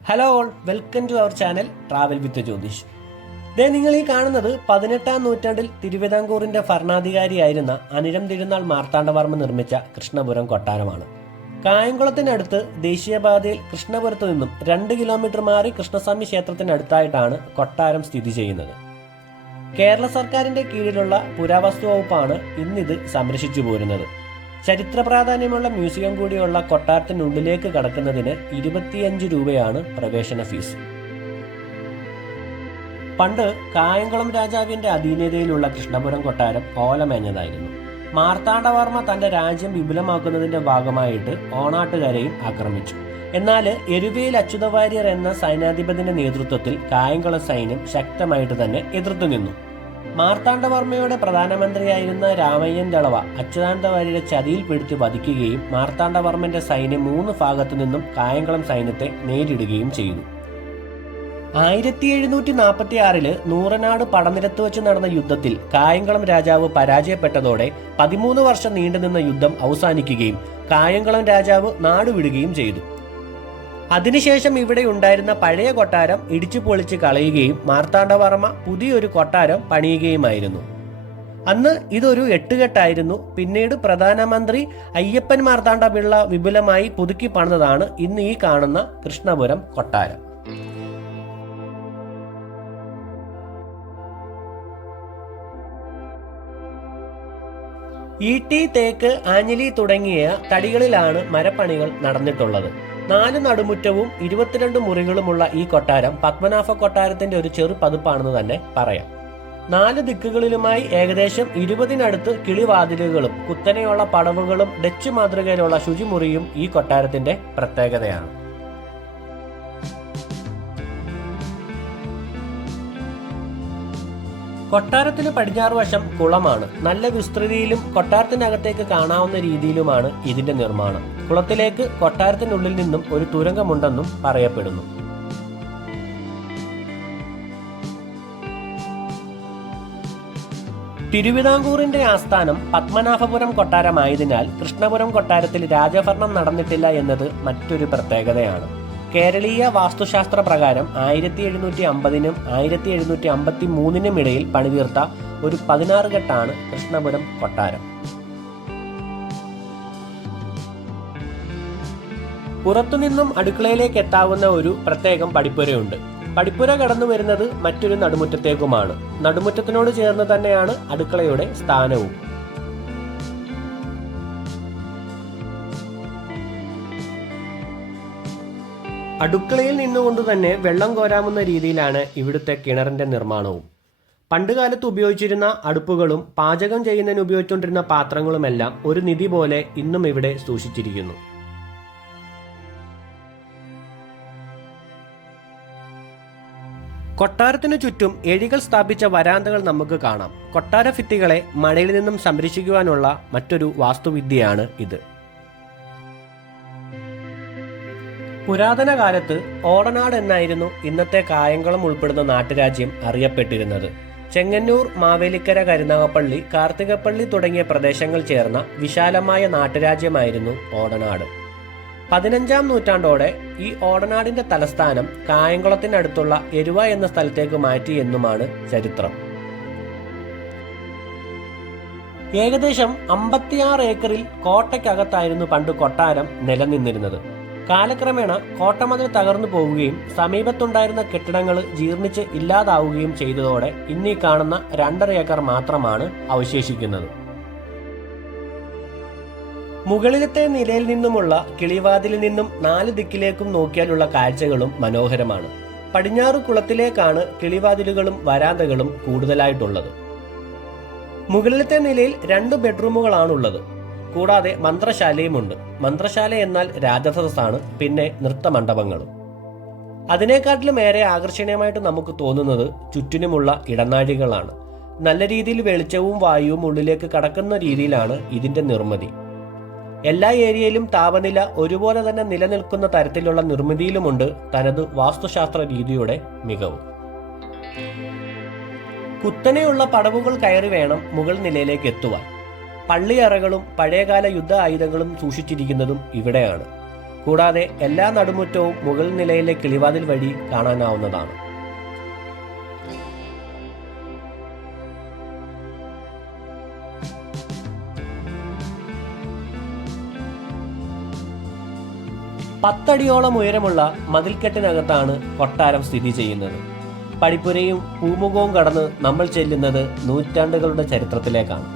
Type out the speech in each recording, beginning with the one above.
Hello all, welcome to our channel travel with Jyothish. നിങ്ങൾ ഈ കാണുന്നത് 18ാം നൂറ്റാണ്ടിൽ തിരുവിതാംകൂറിന്റെ ഭരണാധികാരിയായിരുന്ന അനിഴം തിരുനാൾ മാർത്താണ്ഡവർമ്മ നിർമ്മിച്ച കൃഷ്ണപുരം കൊട്ടാരമാണ്. കായംകുളത്തിനടുത്ത് ദേശീയപാതയിൽ കൃഷ്ണപുരത്ത് നിന്നും 2 കിലോമീറ്റർ മാറി കൃഷ്ണസ്വാമി ക്ഷേത്രത്തിനടുത്തായിട്ടാണ് കൊട്ടാരം സ്ഥിതി ചെയ്യുന്നത്. കേരള സർക്കാരിന്റെ കീഴിലുള്ള പുരാവസ്തു വകുപ്പാണ് ഇന്നിത് സംരക്ഷിച്ചു പോരുന്നത്. ചരിത്ര പ്രാധാന്യമുള്ള മ്യൂസിയം കൂടിയുള്ള കൊട്ടാരത്തിനുള്ളിലേക്ക് കടക്കുന്നതിന് 25 രൂപയാണ് പ്രവേശന ഫീസ്. പണ്ട് കായംകുളം രാജാവിന്റെ അധീനതയിലുള്ള കൃഷ്ണപുരം കൊട്ടാരം ഓലമേഞ്ഞതായിരുന്നു. മാർത്താണ്ഡവർമ്മ തന്റെ രാജ്യം വിപുലമാക്കുന്നതിന്റെ ഭാഗമായിട്ട് ഓണാട്ടുകരയും ആക്രമിച്ചു. എന്നാൽ എരുവേൽ അച്യുതവാര്യർ എന്ന സൈന്യാധിപതിന്റെ നേതൃത്വത്തിൽ കായംകുളം സൈന്യം ശക്തമായിട്ട് തന്നെ എതിർത്തു നിന്നു. മാർത്താണ്ഡവർമ്മയുടെ പ്രധാനമന്ത്രിയായിരുന്ന രാമയ്യൻ ദളവ അച്യുതാനന്ദവാര്യരെ ചതിയിൽപ്പെടുത്തി വധിക്കുകയും മാർത്താണ്ഡവർമ്മന്റെ സൈന്യം 3 ഭാഗത്തു നിന്നും കായംകുളം സൈന്യത്തെ നേരിടുകയും ചെയ്തു. 1746 നൂറനാട് പടനിലത്ത് വെച്ച് നടന്ന യുദ്ധത്തിൽ കായംകുളം രാജാവ് പരാജയപ്പെട്ടതോടെ 13 വർഷം നീണ്ടുനിന്ന യുദ്ധം അവസാനിക്കുകയും കായംകുളം രാജാവ് നാടുവിടുകയും ചെയ്തു. അതിനുശേഷം ഇവിടെ ഉണ്ടായിരുന്ന പഴയ കൊട്ടാരം ഇടിച്ചു പൊളിച്ച് കളയുകയും മാർത്താണ്ഡവർമ്മ പുതിയൊരു കൊട്ടാരം പണിയുകയുമായിരുന്നു. അന്ന് ഇതൊരു 8കെട്ടായിരുന്നു. പിന്നീട് പ്രധാനമന്ത്രി അയ്യപ്പൻ മാർത്താണ്ഡപിള്ള വിപുലമായി പുതുക്കി പണിതാണ് ഇന്ന് ഈ കാണുന്ന കൃഷ്ണപുരം കൊട്ടാരം. ഈട്ടി, തേക്ക്, ആഞ്ഞിലി തുടങ്ങിയ തടികളിലാണ് മരപ്പണികൾ നടന്നിട്ടുള്ളത്. 4 നടുമുറ്റവും 22 മുറികളുമുള്ള ഈ കൊട്ടാരം പത്മനാഭ കൊട്ടാരത്തിന്റെ ഒരു ചെറു പതിപ്പാണെന്ന് തന്നെ പറയാം. 4 ദിക്കുകളിലുമായി ഏകദേശം 20-നടുത്ത് കിളിവാതിലുകളും കുത്തനെയുള്ള പടവുകളും ഡച്ച് മാതൃകയിലുള്ള ശുചിമുറിയും ഈ കൊട്ടാരത്തിന്റെ പ്രത്യേകതയാണ്. കൊട്ടാരത്തിന് പടിഞ്ഞാറ് വശം കുളമാണ്. നല്ല വിസ്തൃതിയിലും കൊട്ടാരത്തിനകത്തേക്ക് കാണാവുന്ന രീതിയിലുമാണ് ഇതിന്റെ നിർമ്മാണം. കുളത്തിലേക്ക് കൊട്ടാരത്തിനുള്ളിൽ നിന്നും ഒരു തുരങ്കമുണ്ടെന്നും പറയപ്പെടുന്നു. തിരുവിതാംകൂറിന്റെ ആസ്ഥാനം പത്മനാഭപുരം കൊട്ടാരമായതിനാൽ കൃഷ്ണപുരം കൊട്ടാരത്തിൽ രാജഭരണം നടന്നിട്ടില്ല എന്നത് മറ്റൊരു പ്രത്യേകതയാണ്. കേരളീയ വാസ്തുശാസ്ത്ര പ്രകാരം 1750-നും 1753-നും ഇടയിൽ പണിതീർത്ത ഒരു 16 കെട്ടാണ് കൃഷ്ണപുരം കൊട്ടാരം. പുറത്തുനിന്നും അടുക്കളയിലേക്ക് എത്താവുന്ന ഒരു പ്രത്യേകം പടിപ്പുരയുണ്ട്. പടിപ്പുര കടന്നു വരുന്നത് മറ്റൊരു നടുമുറ്റത്തേക്കുമാണ്. നടുമുറ്റത്തിനോട് ചേർന്ന് തന്നെയാണ് അടുക്കളയുടെ സ്ഥാനവും. അടുക്കളയിൽ നിന്നുകൊണ്ട് തന്നെ വെള്ളം കോരാവുന്ന രീതിയിലാണ് ഇവിടുത്തെ കിണറിന്റെ നിർമ്മാണവും. പണ്ടുകാലത്ത് ഉപയോഗിച്ചിരുന്ന അടുപ്പുകളും പാചകം ചെയ്യുന്നതിന് ഉപയോഗിച്ചുകൊണ്ടിരുന്ന പാത്രങ്ങളുമെല്ലാം ഒരു നിധി പോലെ ഇന്നും ഇവിടെ സൂക്ഷിച്ചിരിക്കുന്നു. കൊട്ടാരത്തിനു ചുറ്റും എഴികൾ സ്ഥാപിച്ച വരാന്തകൾ നമുക്ക് കാണാം. കൊട്ടാര ഭിത്തികളെ മഴയിൽ നിന്നും സംരക്ഷിക്കുവാനുള്ള മറ്റൊരു വാസ്തുവിദ്യയാണ് ഇത്. പുരാതന കാലത്ത് ഓടനാട് എന്നായിരുന്നു ഇന്നത്തെ കായംകുളം ഉൾപ്പെടുന്ന നാട്ടുരാജ്യം അറിയപ്പെട്ടിരുന്നത്. ചെങ്ങന്നൂർ, മാവേലിക്കര, കരുനാഗപ്പള്ളി, കാർത്തികപ്പള്ളി തുടങ്ങിയ പ്രദേശങ്ങൾ ചേർന്ന വിശാലമായ നാട്ടുരാജ്യമായിരുന്നു ഓടനാട്. 15ാം നൂറ്റാണ്ടോടെ ഈ ഓടനാടിന്റെ തലസ്ഥാനം കായംകുളത്തിനടുത്തുള്ള എരുവ എന്ന സ്ഥലത്തേക്ക് മാറ്റി എന്നുമാണ് ചരിത്രം. ഏകദേശം 56 ഏക്കറിൽ കോട്ടയ്ക്കകത്തായിരുന്നു പണ്ട് കൊട്ടാരം നിലനിന്നിരുന്നത്. കാലക്രമേണ കോട്ടമതിൽ തകർന്നു പോവുകയും സമീപത്തുണ്ടായിരുന്ന കെട്ടിടങ്ങൾ ജീർണിച്ച് ഇല്ലാതാവുകയും ചെയ്തതോടെ ഇന്നീ കാണുന്ന 2.5 ഏക്കർ മാത്രമാണ് അവശേഷിക്കുന്നത്. മുകളിലത്തെ നിലയിൽ നിന്നുമുള്ള കിളിവാതിലിൽ നിന്നും 4 ദിക്കിലേക്കും നോക്കിയാലുള്ള കാഴ്ചകളും മനോഹരമാണ്. പടിഞ്ഞാറ് കുളത്തിലേക്കാണ് കിളിവാതിലുകളും വരാന്തകളും കൂടുതലായിട്ടുള്ളത്. മുകളിലത്തെ നിലയിൽ 2 ബെഡ്റൂമുകളാണുള്ളത്. കൂടാതെ മന്ത്രശാലയുമുണ്ട്. മന്ത്രശാല എന്നാൽ രാജസദസ്സാണ്. പിന്നെ നൃത്തമണ്ഡപങ്ങളും. അതിനേക്കാട്ടിലും ഏറെ ആകർഷണീയമായിട്ട് നമുക്ക് തോന്നുന്നത് ചുറ്റിനുമുള്ള ഇടനാഴികളാണ്. നല്ല രീതിയിൽ വെളിച്ചവും വായുവും ഉള്ളിലേക്ക് കടക്കുന്ന രീതിയിലാണ് ഇതിന്റെ നിർമ്മിതി. എല്ലാ ഏരിയയിലും താപനില ഒരുപോലെ തന്നെ നിലനിൽക്കുന്ന തരത്തിലുള്ള നിർമ്മിതിയിലുമുണ്ട് തനത് വാസ്തുശാസ്ത്ര രീതിയുടെ മികവ്. കുത്തനെയുള്ള പടവുകൾ കയറി വേണം മുകൾ നിലയിലേക്ക് എത്തുവാൻ. പള്ളിയറകളും പഴയകാല യുദ്ധ ആയുധങ്ങളും സൂക്ഷിച്ചിരിക്കുന്നതും ഇവിടെയാണ്. കൂടാതെ എല്ലാ നടുമുറ്റവും മുകൾ നിലയിലെ കിളിവാതിൽ വഴി കാണാനാവുന്നതാണ്. പത്തടിയോളം ഉയരമുള്ള മതിൽക്കെട്ടിനകത്താണ് കൊട്ടാരം സ്ഥിതി ചെയ്യുന്നത്. പടിപ്പുരയും പൂമുഖവും കടന്ന് നമ്മൾ ചെല്ലുന്നത് നൂറ്റാണ്ടുകളുടെ ചരിത്രത്തിലേക്കാണ്.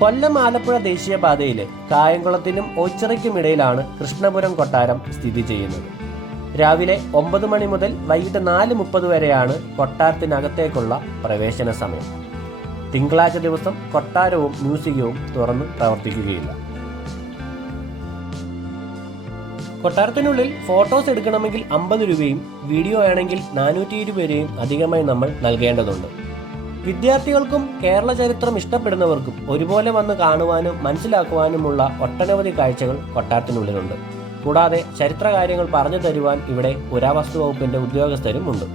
കൊല്ലം ആലപ്പുഴ ദേശീയപാതയിലെ കായംകുളത്തിനും ഓച്ചിറയ്ക്കുമിടയിലാണ് കൃഷ്ണപുരം കൊട്ടാരം സ്ഥിതി ചെയ്യുന്നത്. രാവിലെ 9 മണി മുതൽ വൈകിട്ട് 4:30 വരെയാണ് കൊട്ടാരത്തിനകത്തേക്കുള്ള പ്രവേശന സമയം. തിങ്കളാഴ്ച ദിവസം കൊട്ടാരവും മ്യൂസിയവും തുറന്ന് പ്രവർത്തിക്കുകയില്ല. കൊട്ടാരത്തിനുള്ളിൽ ഫോട്ടോസ് എടുക്കണമെങ്കിൽ 50 രൂപയും വീഡിയോ ആണെങ്കിൽ 420 രൂപയും അധികമായി നമ്മൾ നൽകേണ്ടതുണ്ട്. വിദ്യാർത്ഥികൾക്കും കേരള ചരിത്രം ഇഷ്ടപ്പെടുന്നവർക്കും ഒരുപോലെ വന്ന് കാണുവാനും മനസ്സിലാക്കുവാനുമുള്ള ഒട്ടനവധി കാഴ്ചകൾ കൊട്ടാരത്തിനുള്ളിലുണ്ട്. കൂടാതെ ചരിത്ര കാര്യങ്ങൾ പറഞ്ഞു തരുവാൻ ഇവിടെ പുരാവസ്തു വകുപ്പിന്റെ ഉദ്യോഗസ്ഥരും ഉണ്ട്.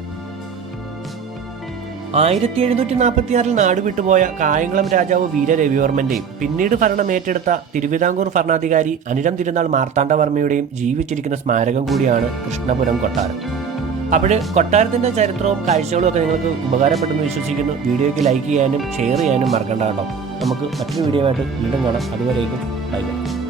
1746 നാടുവിട്ടുപോയ കായംകുളം രാജാവ് വീരരവിവർമ്മന്റെയും പിന്നീട് ഭരണം ഏറ്റെടുത്ത തിരുവിതാംകൂർ ഭരണാധികാരി അനിഴം തിരുനാൾ മാർത്താണ്ഡവർമ്മയുടെയും ജീവിച്ചിരിക്കുന്ന സ്മാരകം കൂടിയാണ് കൃഷ്ണപുരം കൊട്ടാരം. അപ്പോൾ കൊട്ടാരത്തിന്റെ ചരിത്രവും കാഴ്ചകളും ഒക്കെ നിങ്ങൾക്ക് ഉപകാരപ്പെട്ടെന്ന് വിശ്വസിക്കുന്നു. വീഡിയോയ്ക്ക് ലൈക്ക് ചെയ്യാനും ഷെയർ ചെയ്യാനും മറക്കണ്ട കേട്ടോ. നമുക്ക് മറ്റൊരു വീഡിയോ ആയിട്ട് വീണ്ടും കാണാം. അതുവരേക്കും ബൈ ബൈ.